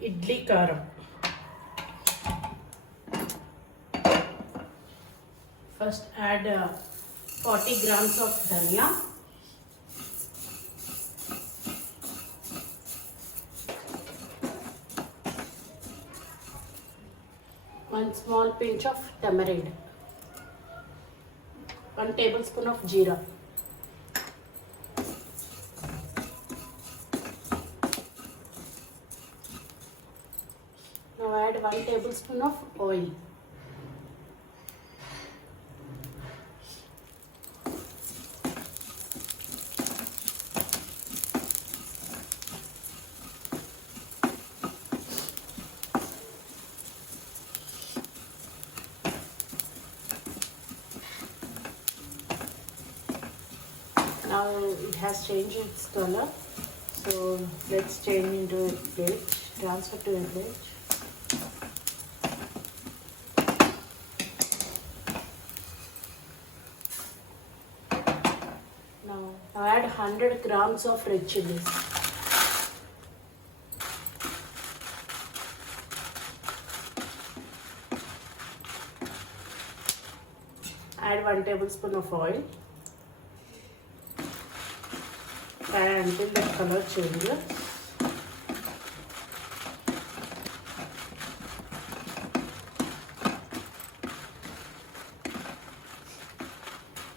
Idli Karam. First add 40 grams of dhania. One small pinch of tamarind. 1 tablespoon of jeera. Now add 1 tablespoon of oil. Now it has changed its color, so let's change into a plate, transfer to a plate. Now add 100 grams of red chilies. Add 1 tablespoon of oil. Fry until the color changes.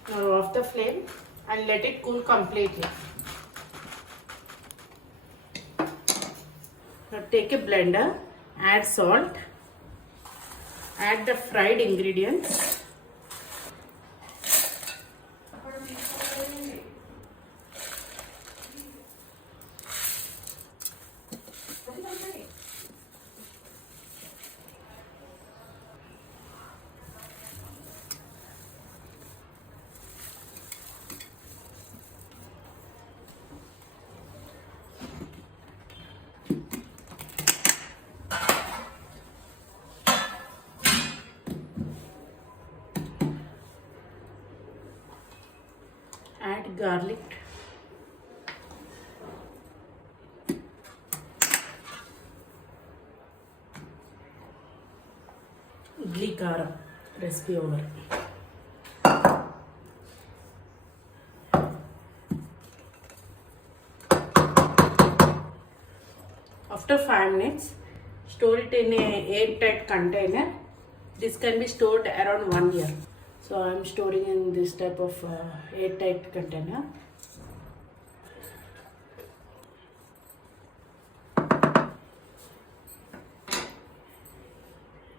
Now off the flame and let it cool completely. Now take a blender, add salt, add the fried ingredients. Add garlic. Idli Karam recipe over. After 5 minutes, store it in a airtight container. This can be stored around 1 year. So I am storing in this type of airtight container.